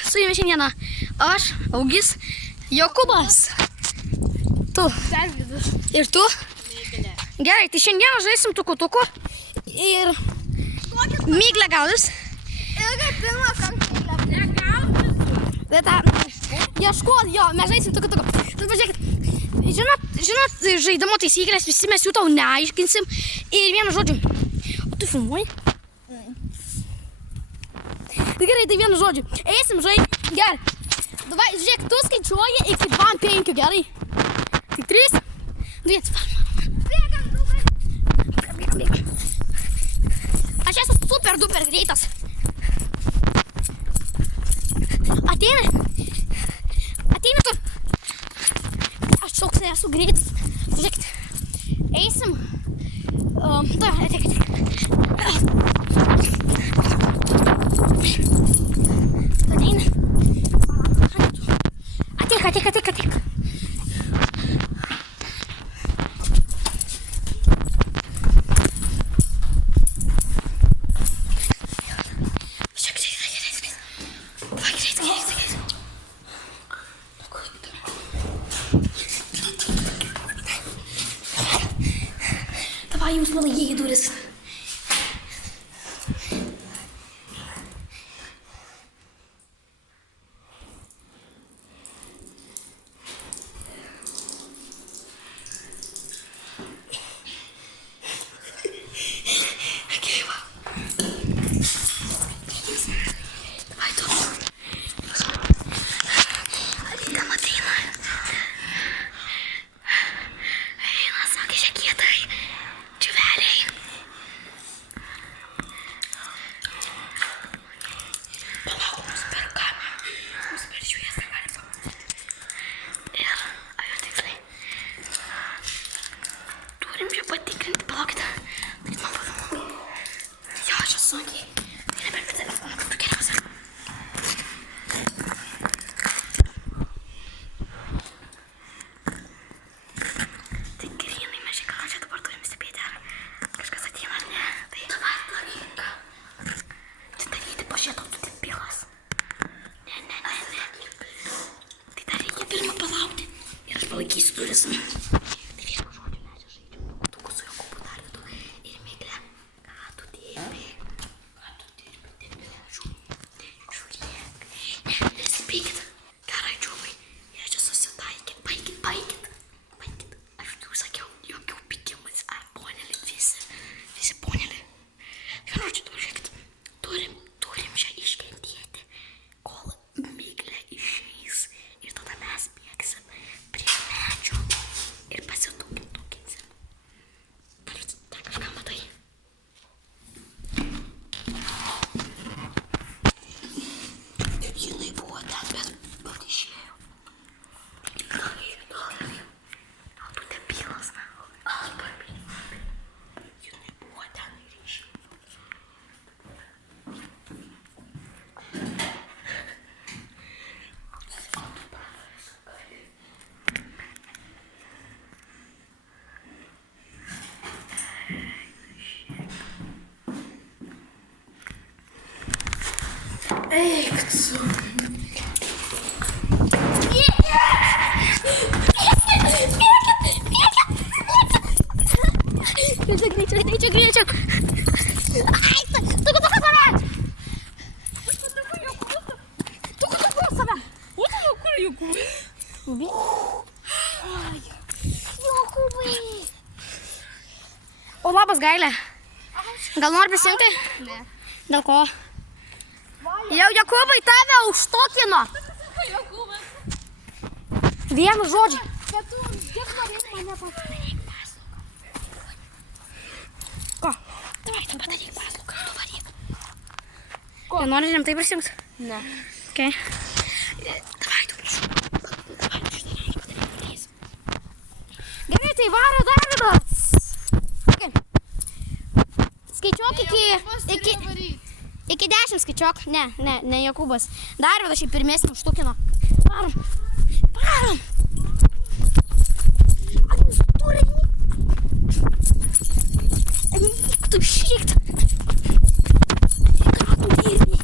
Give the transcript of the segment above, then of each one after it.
su jumis šiandieną aš, Augis, Jokubas. Tu. Ir tu? Gerai, tai šiandieną žaisim tuku ir myglę gaudys. Ilgai pirmą kartą Tai tą, ieškot, jo, mes žaisim tuku. Tai pažiūrėkit, žinot žaidimo taisyklės, visi mes jų tau neaiškinsim. Ir vienu žodžiu, o tu filmuoji? Tai gerai, tai vienu žodžiu, eisim žaisti, gerai. Davai, žiūrėk, tu skaičiuoji iki 2-5, gerai? Tik 3, 2, 1, bėgam. Aš esu super duper greitas. Ateina tu. Aš toks esu greitas. Žiūrėkit, eisim. Ateik. Ateik. Давай, jūs man įėjai duris. Palaikysiu duris. Tai vienu žodžiu mes žaidžiam tuku su Jokubu Darvidu ir Migle. Ką tu dirbi? Žiūrėk. Nesipykit. Gerai, džiūvai. Jie čia susitaikė. Baikit. Aš jau sakiau, jokių pykimus. Ar ponelį visi ponelį. Vienu žodžiu, žiūrėkit. Turim čia iškentėti, kol Migle išeis. Ir tada mes bėgsim prie medžio ir pasitūkinsim. Dar kažką matai? Jinai buvo ten, bet išėjo. O tu debilas, na. Jinai buvo ten ir išėjo. Eik tu. Greičiau. Ai, tuku save. Tuku save. Jokubai. O labas, Gailė. Gal nori prisijungti? Ne. Dėl ko? Jau Jokubai tave užtokino. Vienu žodžiu. Bet tu kiek norėtum mane pasakyti? Ko? Davai, tu padaryk paslauką, tu varyk. Ko? Nori rimtai prisijungti? Ne. Okay. Davai, tu prašau. Davai, tu štai padaryk. Gerai, tai varo Darvidas. Skaičiuok iki 10 skaičiuok. Ne Jokubas. Darvidas šiaip pirmesnį užtukino. Varom. Ar jūs turit? Eik tu šikt. Ką tu dirbi?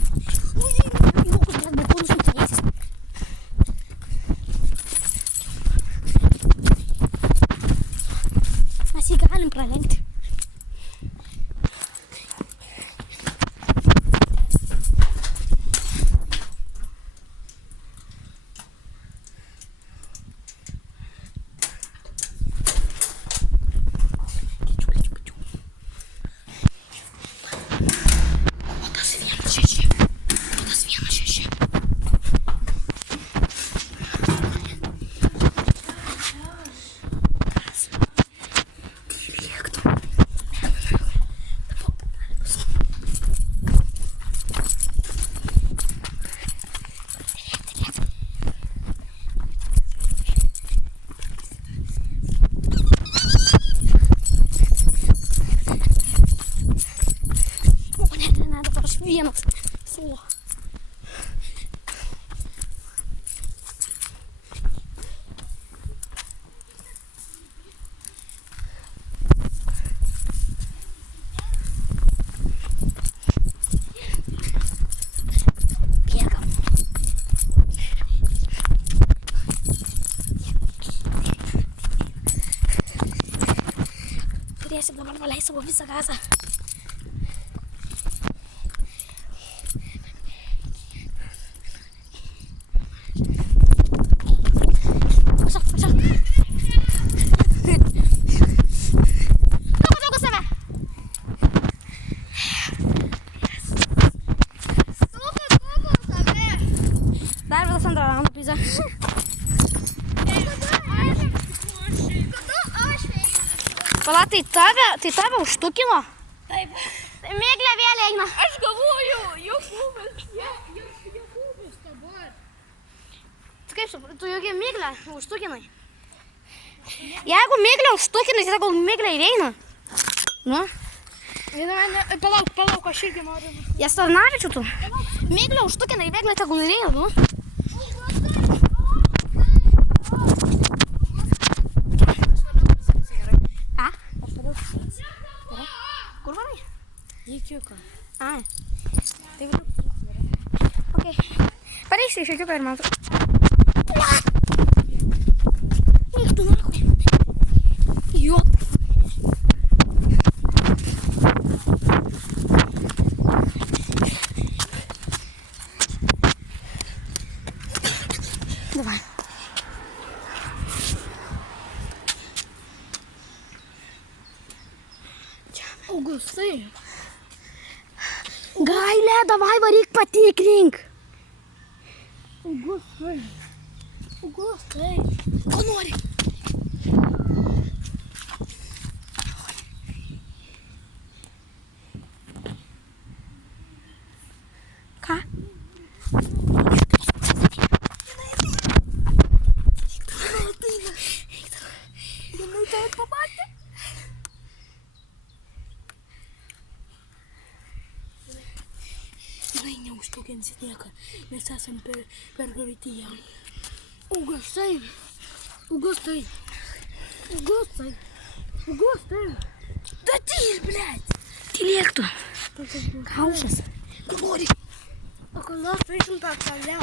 galėsim dabar valeisti savo visą gazą. Pašal. Daug save. Dar vienas antrą raundą pizą. Pala, tai tave užtukino? Taip. Miglė vėl eina. Aš galvoju, Jokūbas dabar. Kaip tu jokia miglė užtukinai? Jeigu miglė užtukinai, tai sakau, miglė ir eina. Nu? Palauk, aš irgi noriu. Jastarnavičių tu. Miglė užtukinai, miglė tegul ir eina, nu? Kur varai? Jėkiuką. Ai. Tai valiu. Ok. Pareiksi iš jėkiuką ir man tu. Eik tu nakui. Jo. Давай. Augustai. Gailė, davai varyk patikrink. Augustai. Ko nori? Ką? Jinai tave pamatė? Jinai neužtukinsi nieką, mes esam per greiti jam. Augustai. Da tyl, blėt. Tylėk tu. Kaušas. Kur nori? O kalas paaišim tą kalią.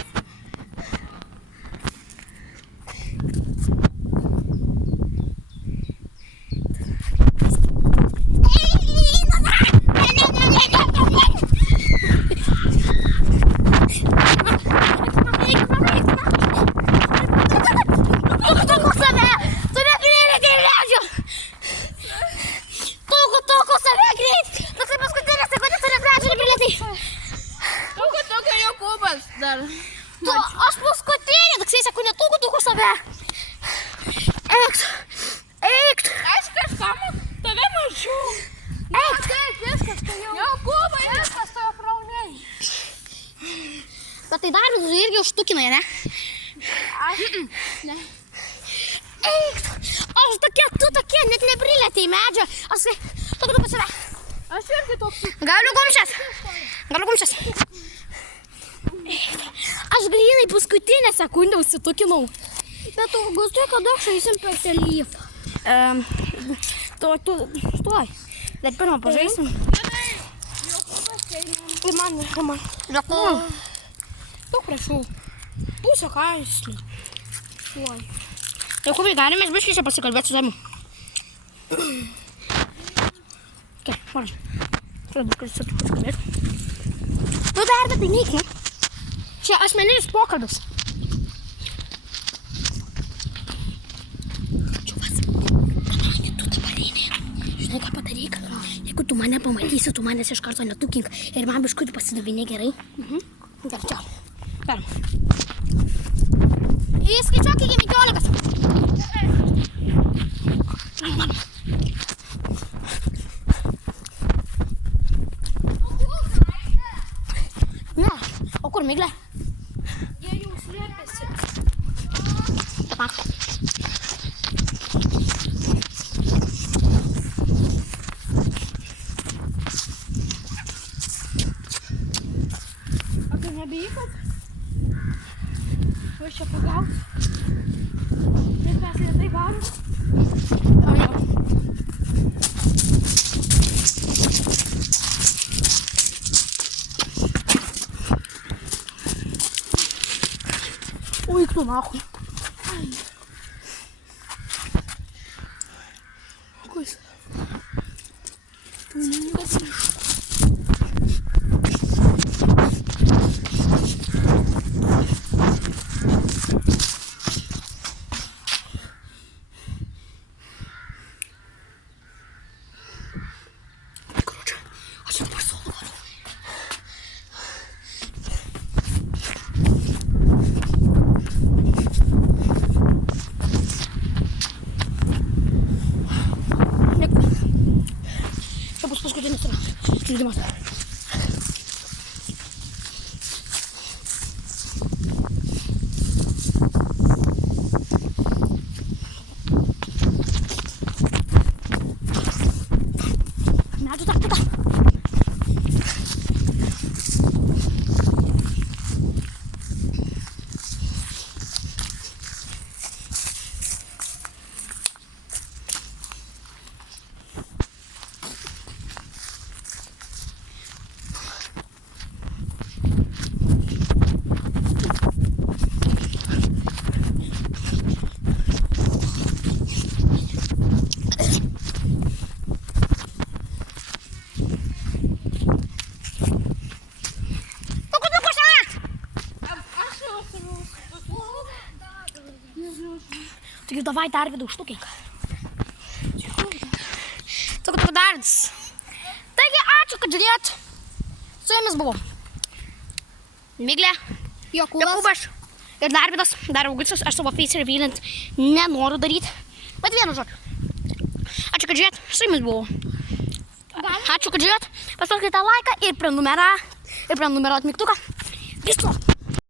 Dar. Tu, aš paskutinė, toksai sako, netūku save. Eik. Aš kažkam tave mažiau. Eik. Taip, viskas tai jau. Jokūbai, viskas tai aprauniai. Bet tai dar tu irgi užtukinai, ne? Ne. Eik. Aš tu tokia, net neprilėtė į medžią. Aš tokiu pas save. Aš irgi toks. Galiu kumščias. Aš grinai paskutinę sekundę užsitukinau. Bet Augustai, kada žaisim per telefą? Tuoj. Bet pirmą pažaisim. Ir man. Liekūn. Daug prašau. Pusę kaislį. Tuoj. Liekūnai, galime iš biškai čia pasikalbėti su tavimi. Ok, varom. Pradėt pasikalbėti. Nu dar tai neik, ne? Čia asmeninis pokalbis. Čiuvas, kadangi tu dabar eini, žinai ką padaryk? Jeigu tu mane pamatysi, tu manęs iš karto netukink ir man biškutį pasidavinė gerai. Gerai, čia. Perim. Įskaičiuok iki 15. Ne, o kur miglė? Jie jau slėpėsi. Taip. A tu nebijai, kad? O čia pagaut? Nes mes lėtai varom. Ой, кто нахуй? Вкус. žaidimas. Medžių taktika. Taigi davai Darvidai užtukink. Sakau, Darvidas. Taigi, ačiū, kad žiūrėjot. Su jumis buvo Miglė, Jokūbas ir Darvidas. Dar Augustas, aš savo face revealant nenoriu daryti. Bet vienu žodžiu. Ačiū, kad žiūrėjot. Su jumis buvo. Ačiū, kad žiūrėjot. Paspauskite laiką ir prenumeruot mygtuką. Visko.